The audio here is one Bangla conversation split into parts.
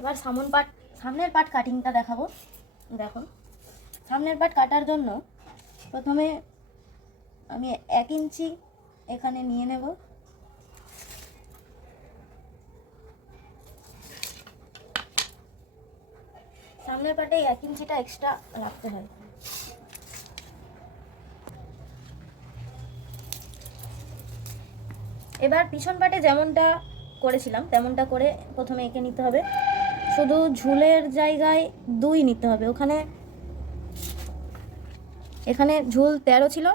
এবার সামন পাট, সামনের পাট কাটিংটা দেখাবো। দেখো সামনের পাট কাটার জন্য প্রথমে আমি এক ইঞ্চি এখানে নিয়ে নেব। সামনের পাটে এক ইঞ্চিটা এক্সট্রা রাখতে হয়। এবার পিছন পাটে যেমনটা করেছিলাম, তেমনটা করে প্রথমে এঁকে নিতে হবে। শুধু ঝুলের জায়গায় দুই নিতে হবে। ওখানে এখানে ঝুল তেরো ছিল,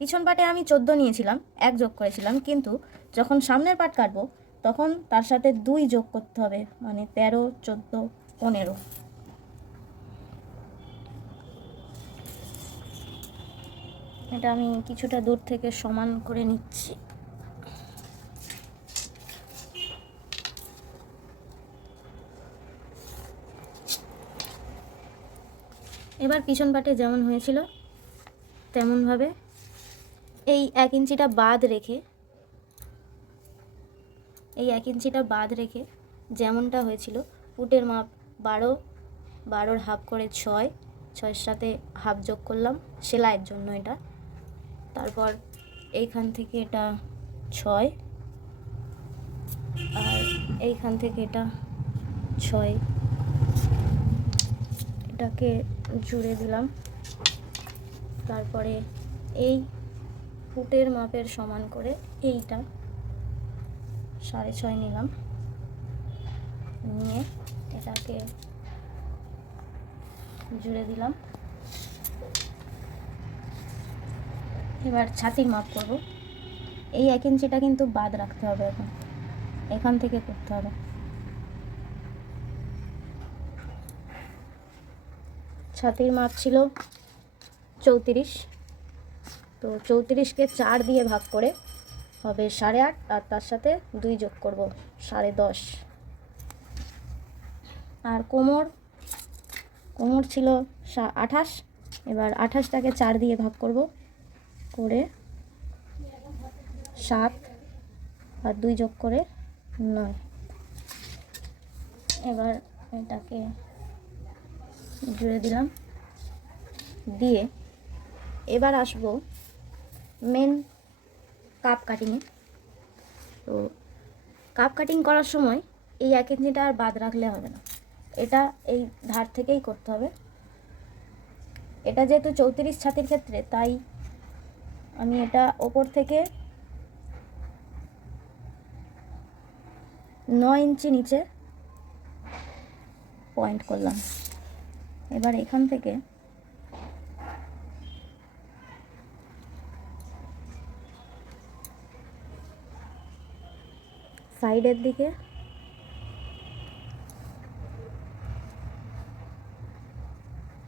পিছন পাটে আমি চোদ্দ নিয়েছিলাম, এক যোগ করেছিলাম। কিন্তু যখন সামনের পাট কাটবো, তখন তার সাথে দুই যোগ করতে হবে মানে তেরো, চোদ্দ, পনেরো। এটা আমি কিছুটা দূর থেকে সমান করে নিচ্ছি। এবার পিছন পাটে যেমন হয়েছিল, তেমনভাবে এই এক ইঞ্চিটা বাদ রেখে, এই এক ইঞ্চিটা বাদ রেখে যেমনটা হয়েছিল ফুটের মাপ বারো, বারোর হাফ করে ছয়, ছয়ের সাথে হাফ যোগ করলাম, সেলাইয়ের জন্য এটা। তারপর এইখান থেকে এটা ছয়, আর এইখান থেকে এটা ছয় এটাকে জুড়ে দিলাম। তারপরে এই ফুটের মাপের সমান করে এইটা সাড়ে ছয় নিলাম। নিয়ে এটাকে জুড়ে দিলাম। এবার ছাতির মাপ করব। এই এক ইঞ্চিটা কিন্তু বাদ রাখতে হবে এখন। এখান থেকে করতে হবে। ছাতির মাপ ছিল চৌত্রিশ। তো চৌত্রিশকে চার দিয়ে ভাগ করে হবে সাড়ে আট, আর তার সাথে দুই যোগ করব সাড়ে দশ। আর কোমর কোমর ছিল আঠাশ। এবার আঠাশটাকে চার দিয়ে ভাগ করব করে সাত, আর দুই যোগ করে নয়। এবার এটাকে জুড়ে দিলাম। দিয়ে এবার আসব মেন কাপ কাটিংয়ে তো কাপ কাটিং করার সময় এই এক ইঞ্চিটা আর বাদ রাখলে হবে না। এটা এই ধার থেকেই করতে হবে। এটা যেহেতু চৌত্রিশ ছাতির ক্ষেত্রে, তাই আমি এটা ওপর থেকে নয় ইঞ্চি নিচে পয়েন্ট করলাম। এবার এখান থেকে সাইডের দিকে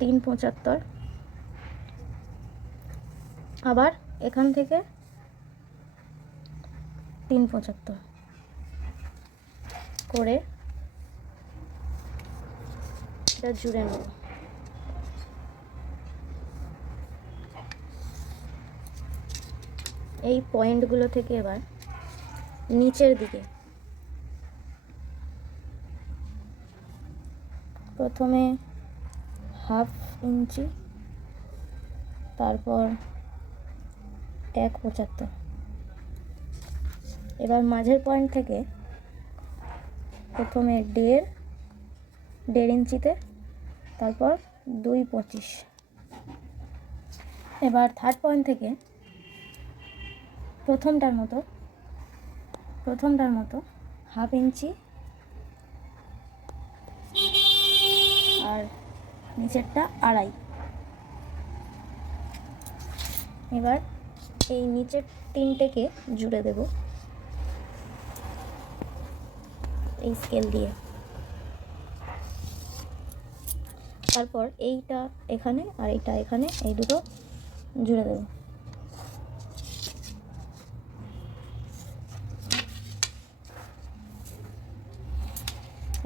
তিন পঁচাত্তর। আবার এখান থেকে তিন পঁচাত্তর করে এটা জুড়ে নেব। এই পয়েন্টগুলো থেকে এবার নিচের দিকে। প্রথমে হাফ ইঞ্চি, তারপর এক পঁচাত্তর। এবার মাঝের পয়েন্ট থেকে প্রথমে দেড় দেড় ইঞ্চিতে, তারপর দুই পঁচিশ। এবার থার্ড পয়েন্ট থেকে প্রথমটার মতো প্রথমটার মতো হাফ ইঞ্চি আর নিচেরটা আড়াই। এবার এই নিচের তিনটেকে জুড়ে দেব এই স্কেল দিয়ে। তারপর এইটা এখানে আর এইটা এখানে, এই দুটো জুড়ে দেবো।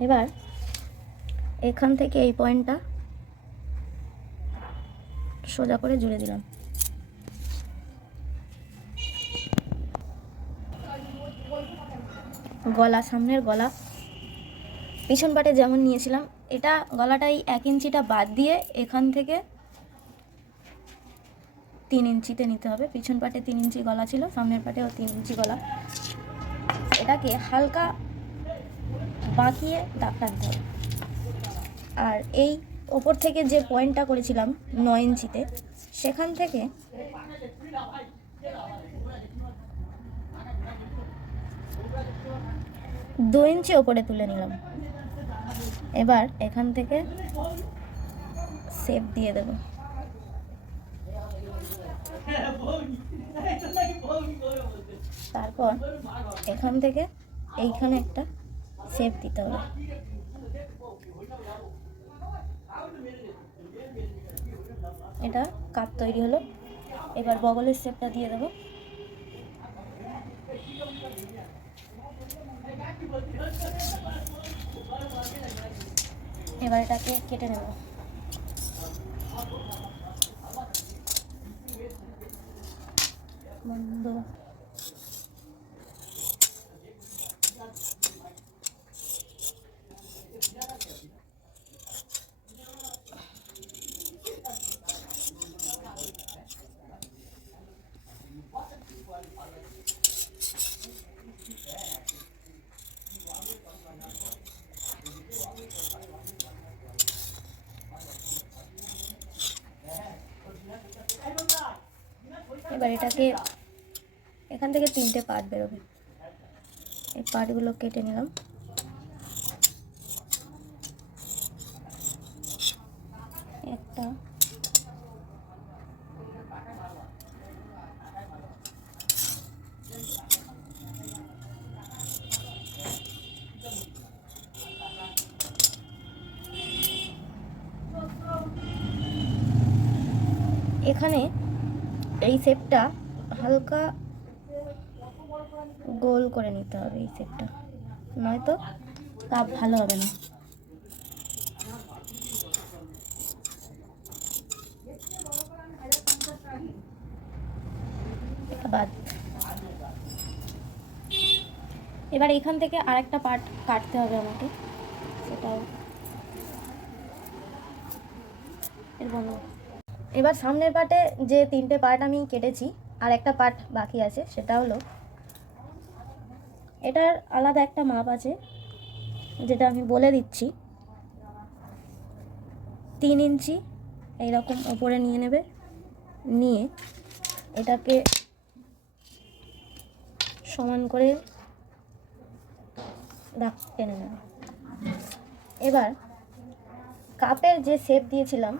এবার এখান থেকে এই পয়েন্টটা সোজা করে জুড়ে দিলাম। গলা, সামনের গলা। পিছন পাটে যেমন নিয়েছিলাম, এটা গলাটাই এক ইঞ্চিটা বাদ দিয়ে এখান থেকে তিন ইঞ্চিতে নিতে হবে। পিছন পাটে তিন ইঞ্চি গলা ছিল, সামনের পাটেও তিন ইঞ্চি গলা। এটাকে হালকা বাঁকিয়ে দাগ টানতে হবে। আর এই ওপর থেকে যে পয়েন্টটা করেছিলাম নয় ইঞ্চিতে, সেখান থেকে দু ইঞ্চি ওপরে তুলে নিলাম। এবার এখান থেকে সেপ দিয়ে দেব। তারপর এখান থেকে এইখানে একটা সেপ দিতে হবে। এটা কাপ তৈরি হলো। এবার বগলের সেপটা দিয়ে দেবো। এবার এটাকে কেটে নেব। বন্ধ এবার এটাকে এখান থেকে তিনটে পার্ট বেরোবে। এই পার্টগুলো কেটে নিলাম। একটা। এখানে এই শেপটা হালকা গোল করে নিতে হবে এই শেপটা নয়তো কাপ ভালো হবে না। এবার এখান থেকে আরেকটা পার্ট কাটতে হবে আমাকে। সেটাও। এর বন্ধ। এবার সামনের পার্টে যে তিনটে পার্ট আমি কেটেছি, আর একটা পার্ট বাকি আছে, সেটা হলো এটার আলাদা একটা মাপ আছে, যেটা আমি বলে দিচ্ছি। তিন ইঞ্চি এইরকম ওপরে নিয়ে নেবে, নিয়ে এটাকে সমান করে দাগ টেনে নেবে। এবার কাপের যে শেপ দিয়েছিলাম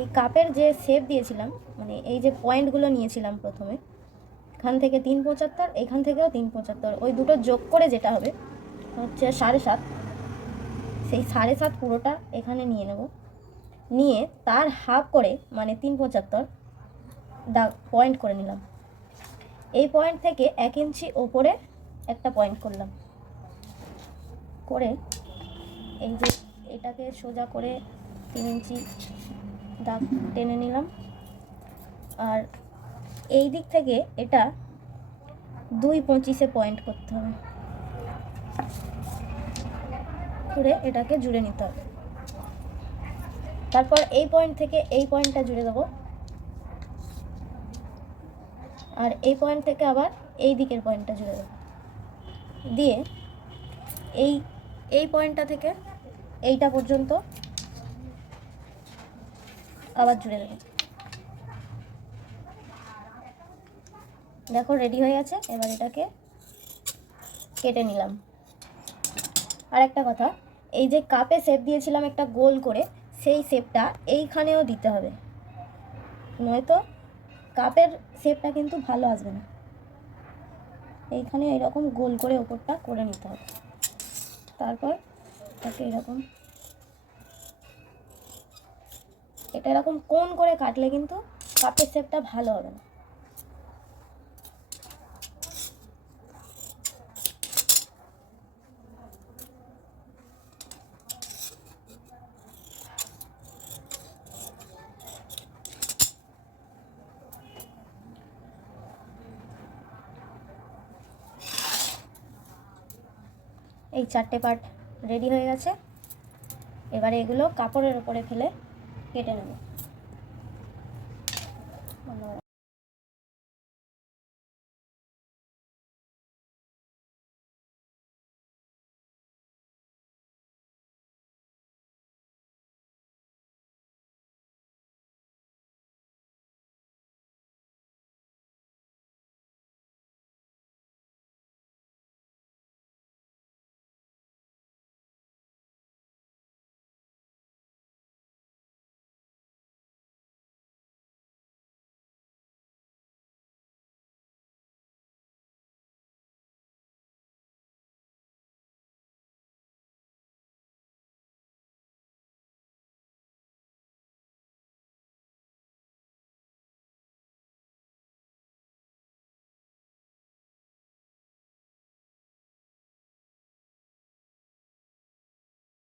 এই কাপের যে শেপ দিয়েছিলাম মানে এই যে পয়েন্টগুলো নিয়েছিলাম প্রথমে, এখান থেকে তিন পঁচাত্তর, এখান থেকেও তিন পঁচাত্তর, ওই দুটো যোগ করে যেটা হবে, হচ্ছে সাড়ে সাত। সেই সাড়ে সাত পুরোটা এখানে নিয়ে নেব। নিয়ে তার হাফ করে মানে তিন পঁচাত্তর দাগ পয়েন্ট করে নিলাম। এই পয়েন্ট থেকে এক ইঞ্চি ওপরে একটা পয়েন্ট করলাম। করে এই যে এটাকে সোজা করে তিন ইঞ্চি দাগ টেনে নিলাম। আর এই দিক থেকে এটা দুই পঁচিশে পয়েন্ট করতে হবে। করে এটাকে জুড়ে নিতে হবে। তারপর এই পয়েন্ট থেকে এই পয়েন্টটা জুড়ে দেবো। আর এই পয়েন্ট থেকে আবার এই দিকের পয়েন্টটা জুড়ে দেবো। দিয়ে এই এই পয়েন্টটা থেকে এইটা পর্যন্ত আবার জুড়ে দেবো। দেখো রেডি হয়ে গেছে। এবার এটাকে কেটে নিলাম। আর একটা কথা, এই যে কাপে শেপ দিয়েছিলাম একটা গোল করে, সেই শেপটা এইখানেও দিতে হবে। নয়তো কাপের শেপটা কিন্তু ভালো আসবে না। এইখানে এরকম গোল করে ওপরটা করে নিতে হবে। তারপর এটাকে এরকম এটা এরকম কোন করে কাটলে কিন্তু কাপের শেপটা ভালো হবে না। এই চারটে পার্ট রেডি হয়ে গেছে। এবারে এগুলো কাপড়ের ওপরে ফেলে কেটে নেব